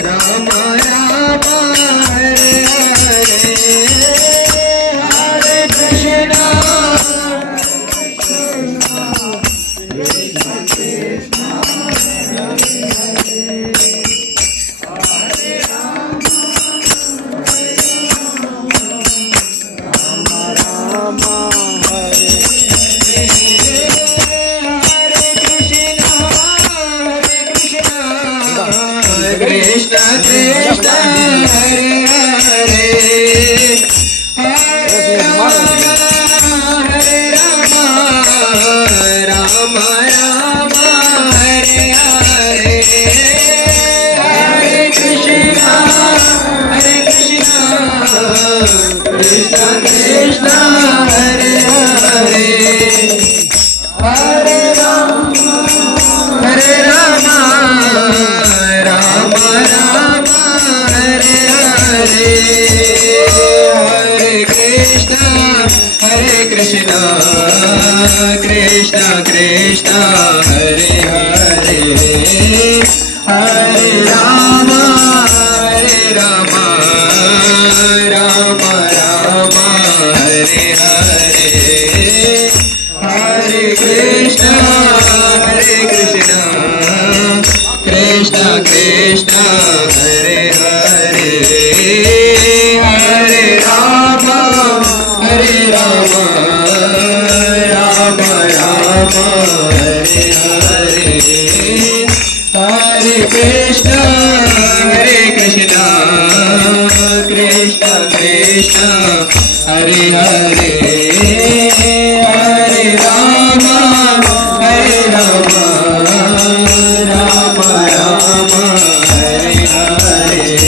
राम राम हरे हरे हरे कृष्णा कृष्ण कृष्ण हरे हरे हरे राम राम राम हरे हरे हरे कृष्ण कृष्ण कृष्ण हरे हरे हरे राम राम राम हरे हरे हरे कृष्ण कृष्ण कृष्ण हरे हरे हरे राम राम राम हरे हरे हरे कृष्ण कृष्ण कृष्ण हरे हरे हरे राम राम राम हरे हरे हरे कृष्ण कृष्ण कृष्ण हरे हरे हरे राम राम हरे हरे हरे कृष्ण कृष्ण कृष्ण हरे हरे हरे राम राम हरे हरे हरे कृष्ण कृष्ण कृष्ण हरे हरे हरे राम हरे हरे हरे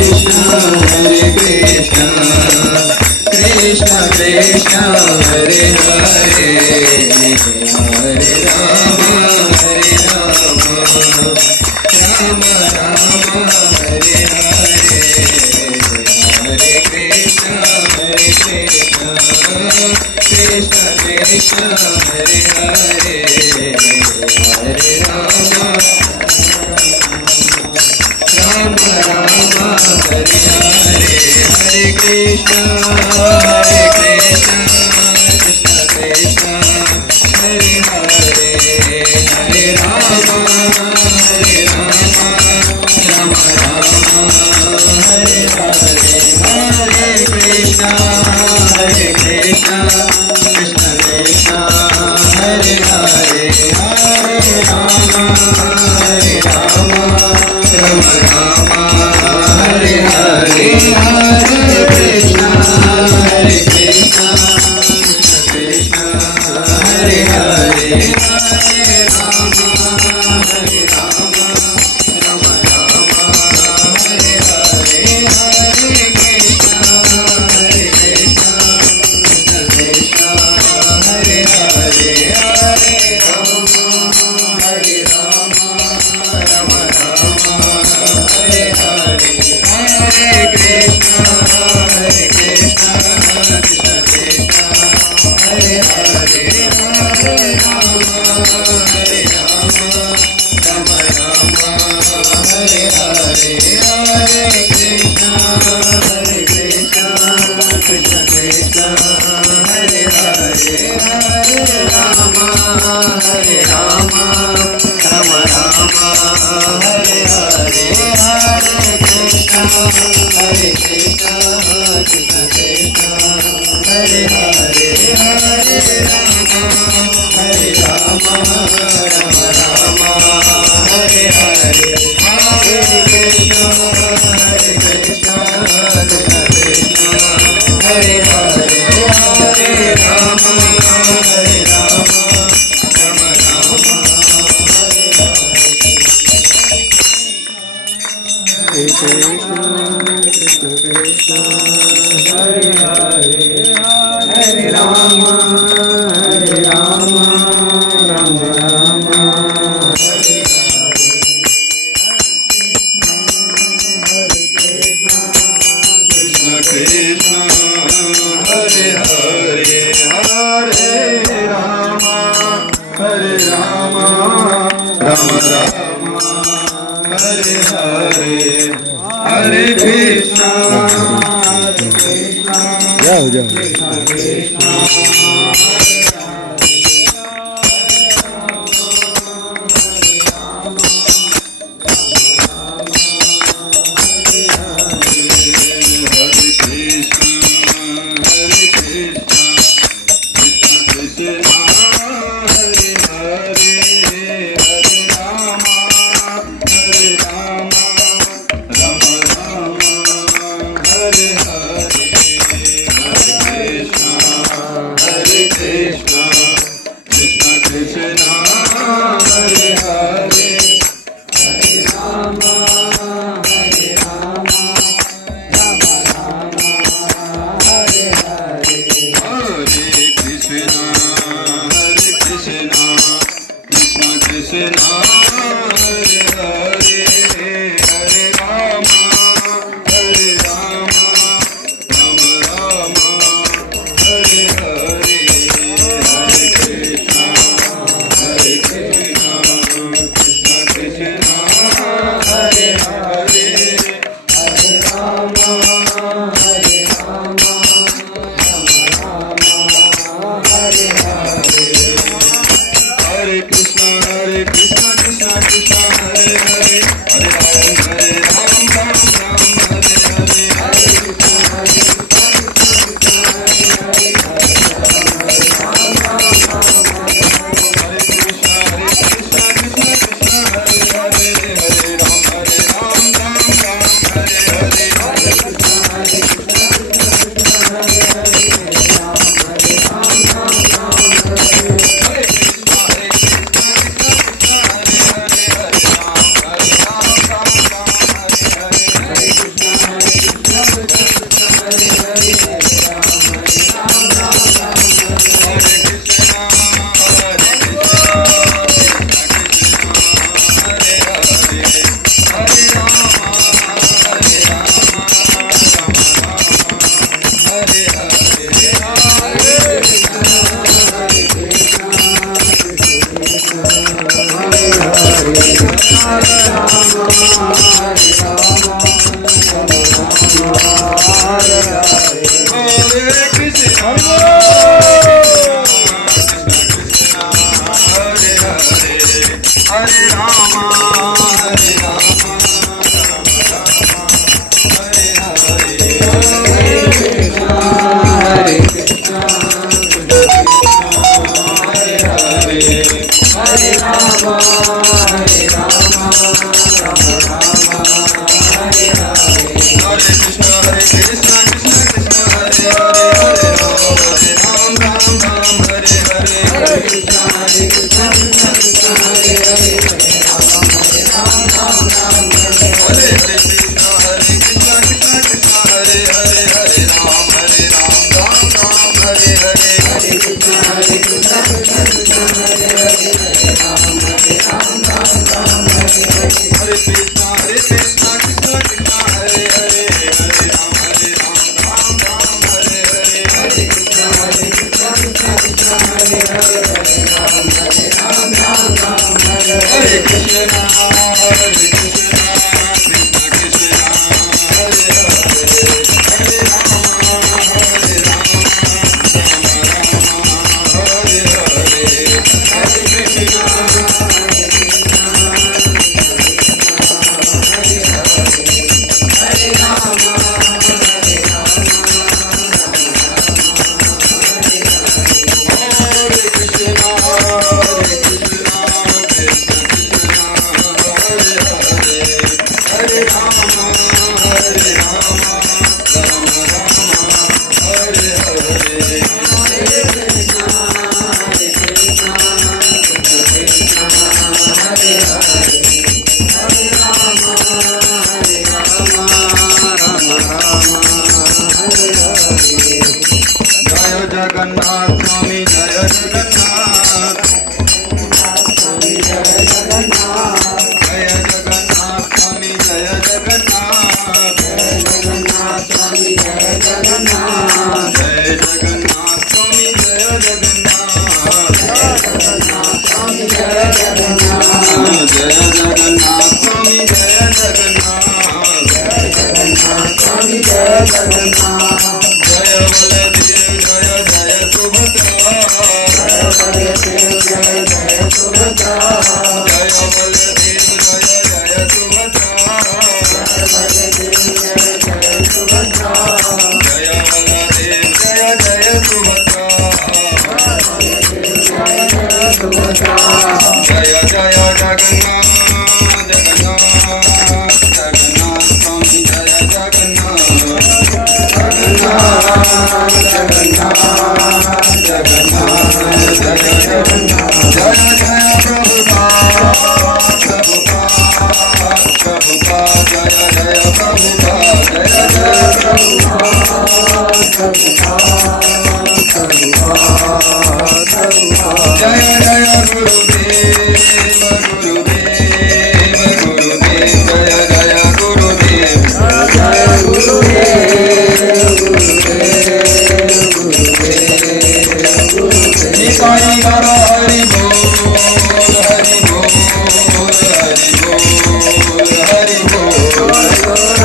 कृष्ण कृष्ण कृष्ण हरे हरे हरे राम राम हरे हरे हरे कृष्ण कृष्ण कृष्ण हरे हरे हरे राम राम हरे हरे हरे कृष्ण कृष्ण कृष्ण हरे हरे हरे राम राम हरे हरे हरे कृष्ण कृष्ण हरे हरे हरे राम राम हरे हरे हरे कृष्ण कृष्ण कृष्ण हरे हरे हरे राम राम हरे हरे हरे कृष्ण कृष्ण कृष्ण हरे हरे हरे राम राम हरे हरे हरे कृष्ण कृष्ण कृष्ण हरे हरे हरे राम राम हरे हरे हरे कृष्ण कृष्ण कृष्ण हरे हरे हरे राम राम हरे कृष्ण कृष्ण कृष्ण हरे हरे हरे राम राम राम हरे Krishna Krishna Hare Hare Hare Ram Ram Ram Hare Hare, Hare Krishna, Hare Krishna, Krishna Krishna, Jagannath स्वामी जय जगन्नाथ स्वामी जय जगन्नाथ जय बलदेव जय जय सुभद्रा जय बलदेव जय जय सुभद्रा जय बलदेव जय जय सुभद्रा जय बलदेव जय जय सुभद्रा जय बलदेव जय जय सुभद्रा जय जय जगन्नाथ जगन्नाथ जगन्नाथ स्वामी जय जगन्नाथ जगन्नाथ जगन्नाथ जगन्नाथ जय जगन्नाथ जय जय प्रभुपाद प्रभुपाद प्रभुपाद जय जय प्रभुपाद जय जय प्रभुपाद प्रभुपाद प्रभुपाद जय जय गुरुदेव गुरुदेव गुरुदेव जय जय गुरुदेव जय गुरुदेव गुरुदेव गुरुदेव निताई गर हरि बोल हरि बोल हरि बोल हरि बोल हरि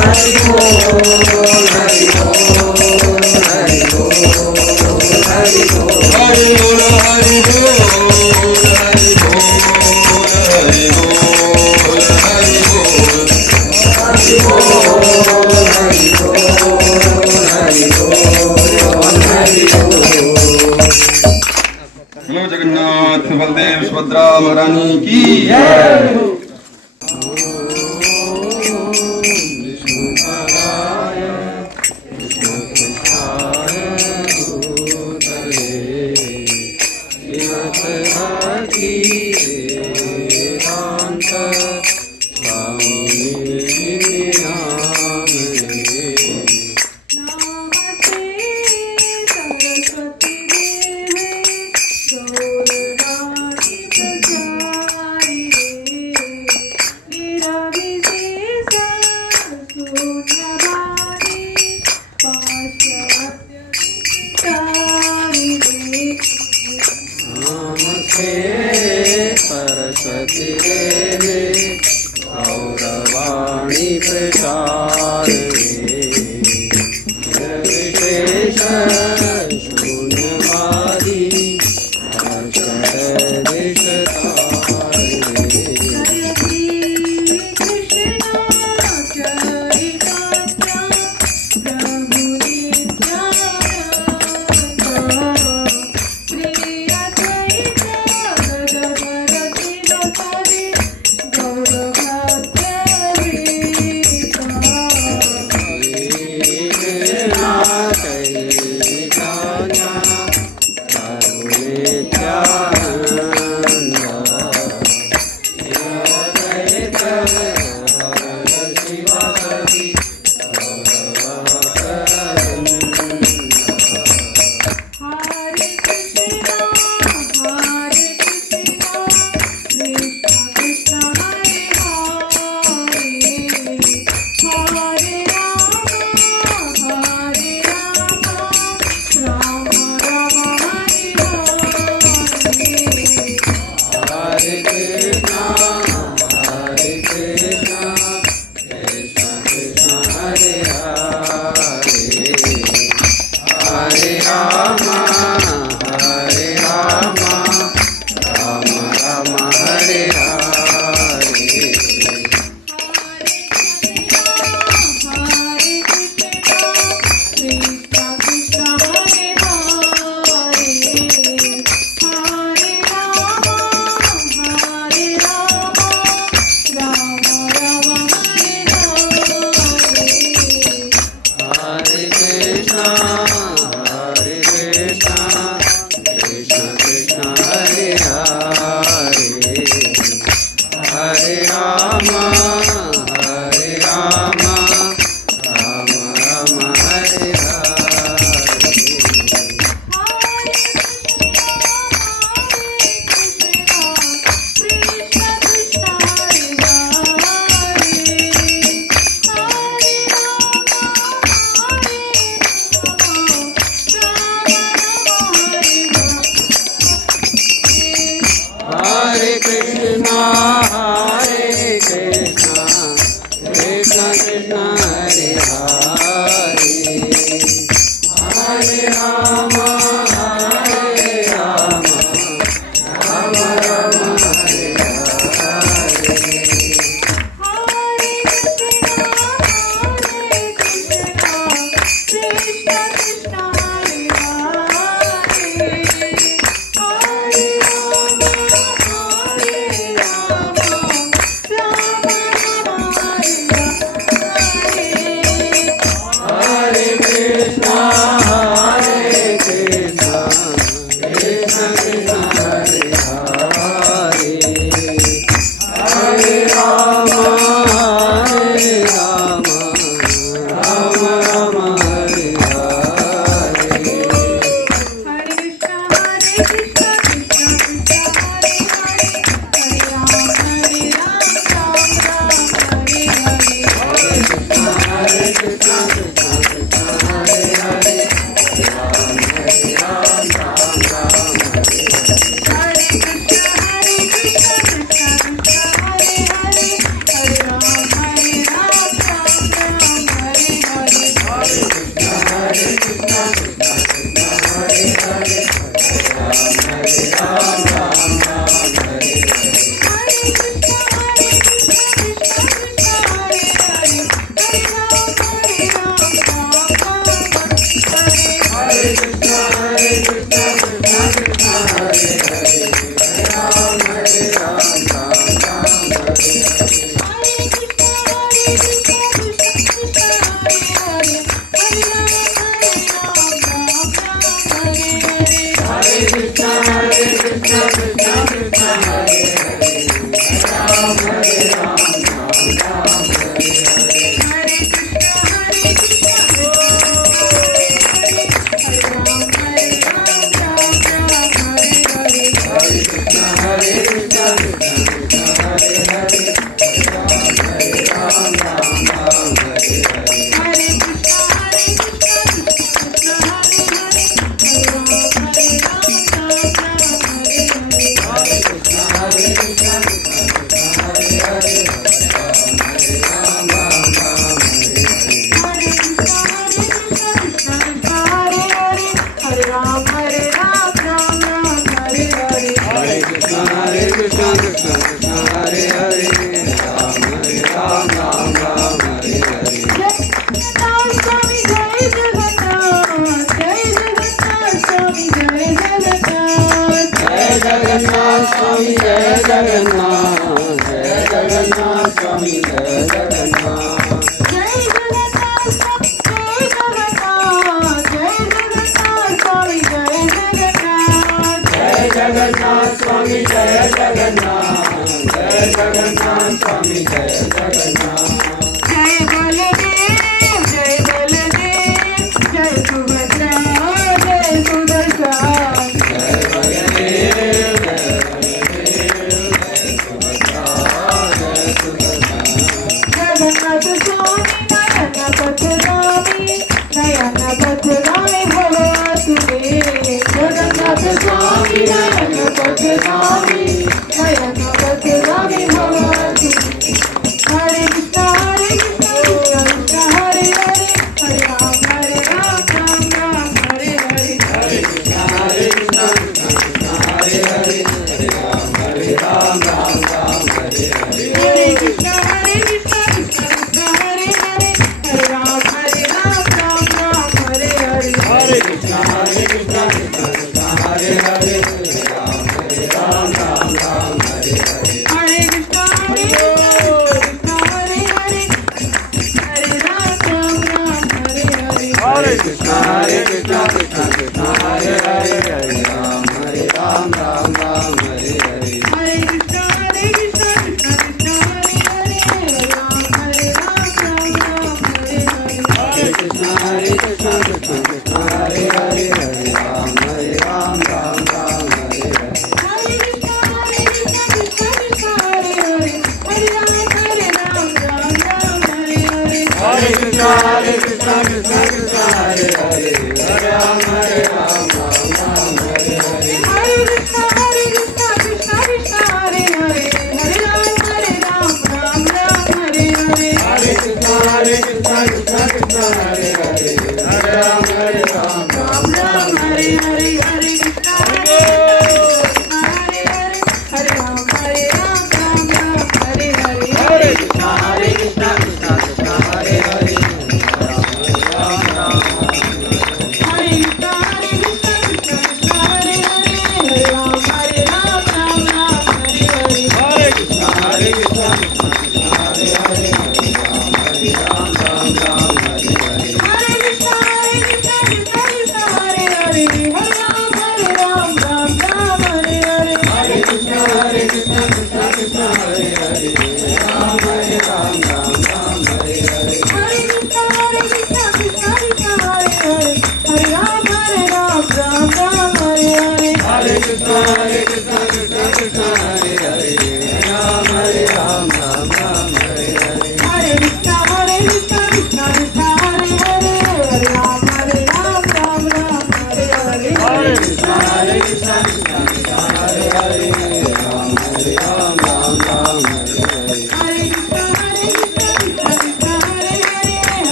बोल हरि बोल हरि बोल हरि बोल हरि बोल हरि बोल हरि बोल हरि बोल हरि बोल बोलो जगन्नाथ बलदेव सुभद्रा महारानी की जय। सरस्वती देवे गौरवाणी प्रचारिणे निर्विशेष शून्यवादी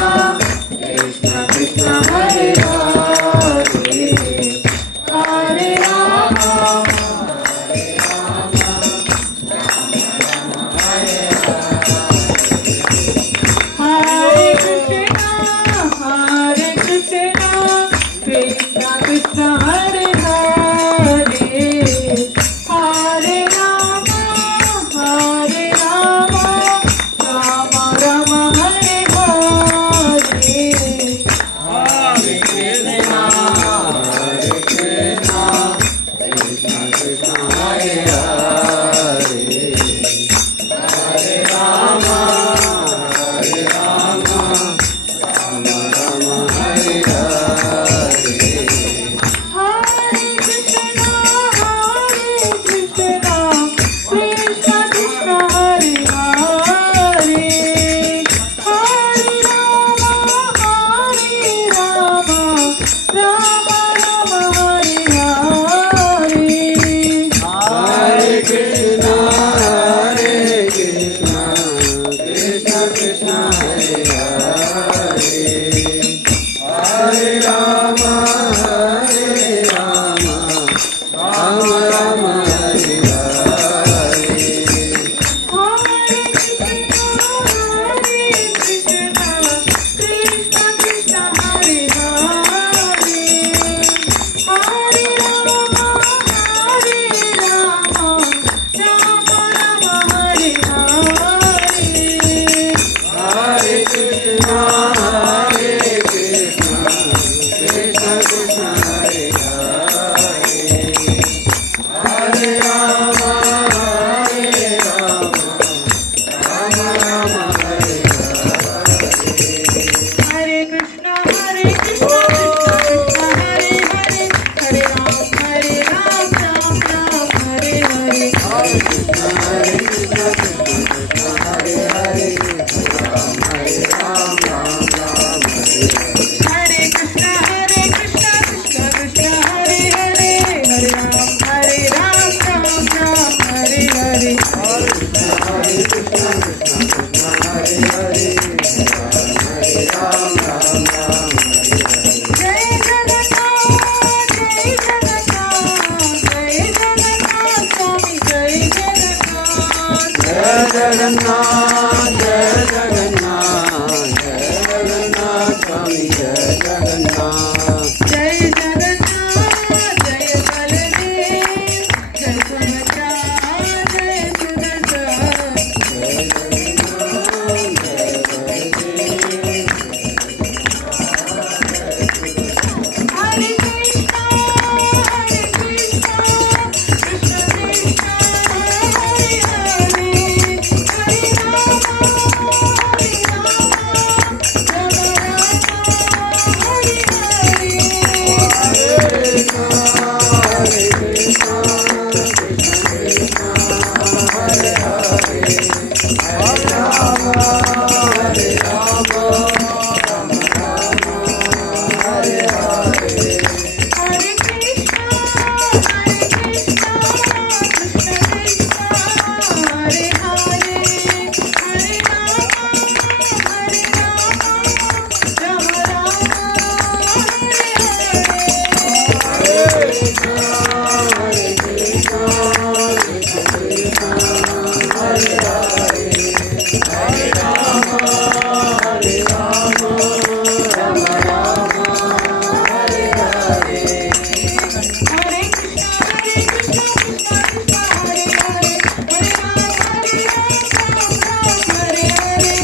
Krishna Krishna Hare Hare, Hare Rama, Hare Krishna, Hare Krishna, Krishna Krishna Hare Hare, Hare Rama, Hare Rama, Rama Rama Hare Hare. Hare Krishna, Hare Krishna, Krishna Krishna Hare Hare, Hare Rama, Hare Rama, Rama Rama Hare Hare. Hare Krishna, Hare Krishna, Krishna Krishna Hare Hare, Hare Rama, Hare Rama, Rama Rama Hare Hare. Hare Krishna, Hare Krishna, Krishna Krishna Hare Hare, Hare Rama, Hare Rama, Rama Rama Hare Hare. Hare Krishna, Hare Krishna, Krishna Krishna Hare Hare, Hare Rama, Hare Rama, Rama Rama Hare Hare. Hare Krishna, Hare Krishna, Krishna Krishna Hare Hare, Hare Rama, Hare Rama, Rama Rama Hare Hare. Hare Krishna, Hare Krishna, Krishna Krishna Hare Hare, Hare Ram, Hare Ram, Ram Ram Hare Hare. Hare Krishna, Hare Krishna, Krishna Krishna Hare Hare, Hare Ram, Ram Ram Hare Hare. Hare Krishna, Hare Krishna, Krishna Krishna Hare Hare, Hare Ram, Hare Ram, Ram Ram Hare Hare. Hare Krishna, Hare Krishna, Krishna Krishna Hare Hare, Hare Ram, Ram Ram Hare Hare. Jai Jagannath, Jai Jagannath, Jai Jagannath Swami, Jai Jagannath. Jai Jagannath, Jai Jagannath, Jai Jagannath Swami, Jai Jagannath. Jai Jagannath, Jai Baladev, Jai Subhadra, Jai Sudarshan. Jai Jagannath, Jai Baladev. Hare Krishna, Hare Krishna, Krishna Krishna Hare Hare, Hare Rama, Hare Rama, Rama Rama Hare Hare. Hare Krishna, Hare Krishna, Krishna Krishna Hare Hare, Hare Rama, Hare Rama, Rama Rama Hare Hare. Hare Krishna, Hare Krishna, Krishna Krishna Hare Hare, Hare Rama, Hare Rama, Rama Rama Hare Hare. Hare Krishna, Hare Krishna, Krishna Krishna Hare Hare, Hare Rama, Hare Rama, Rama Rama Hare Hare. Hare Krishna, Hare Krishna, Krishna Krishna Hare Hare, Hare Rama, Hare Rama, Rama Rama Hare Hare. Hare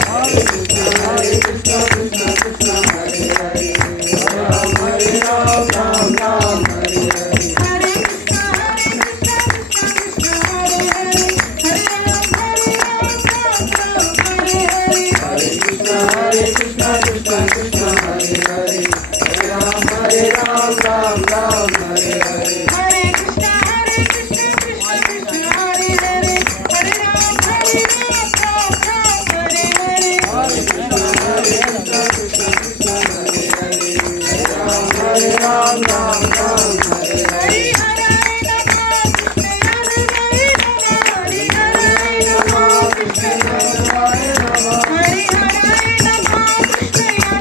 Krishna, Hare Krishna, Krishna Krishna Hare Hare, Hare Rama, Hare Rama, Rama Rama Hare Hare. Hare Krishna, Hare Krishna, Krishna Krishna Hare Hare, Hare Rama, Hare Rama, Rama Rama Hare Hare. Hare Krishna, Hare Krishna, Krishna Krishna Hare Hare, Hare Rama, Hare Rama, Rama Rama Hare Hare. Hare Krishna, Hare Krishna, Krishna Krishna Hare Hare, Hare Rama, Hare Rama, Rama Rama Hare Hare. Hare Krishna, Hare Krishna, Krishna Krishna Hare Hare, Hare Rama, Hare Rama, Rama Rama Hare Hare. Hare Hare Namo, Krishna Hare Namo, Hare Hare Namo, Krishna Hare Namo, Hare Hare Namo, Krishna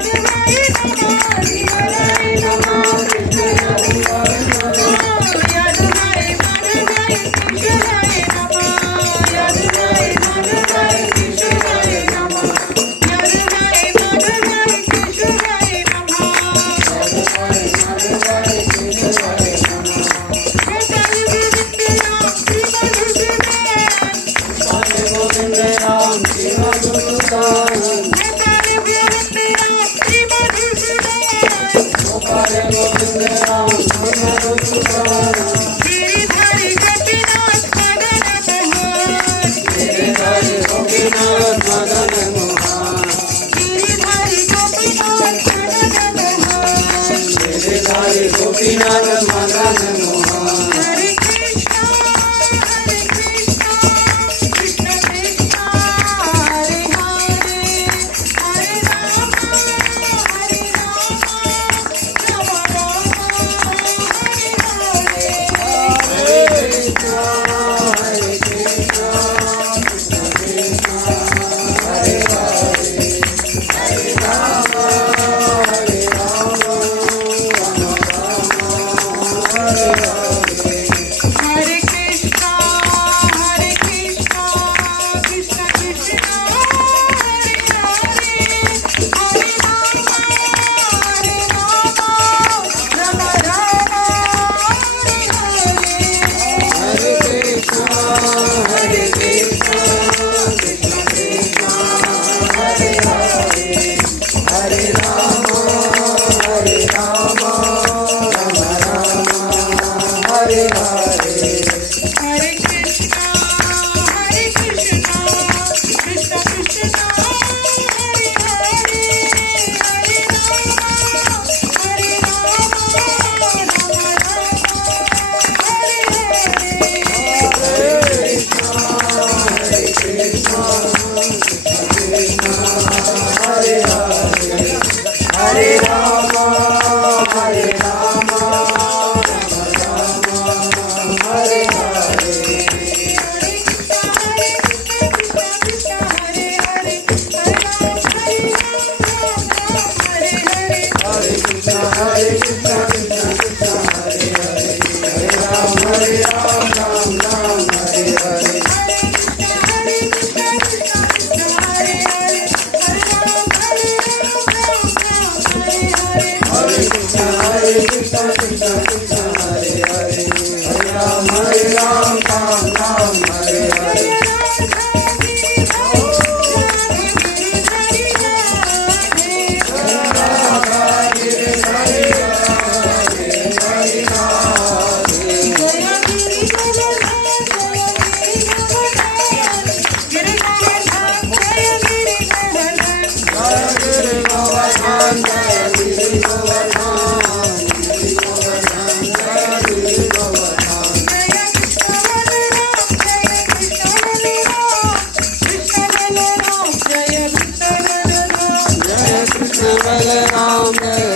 Balaram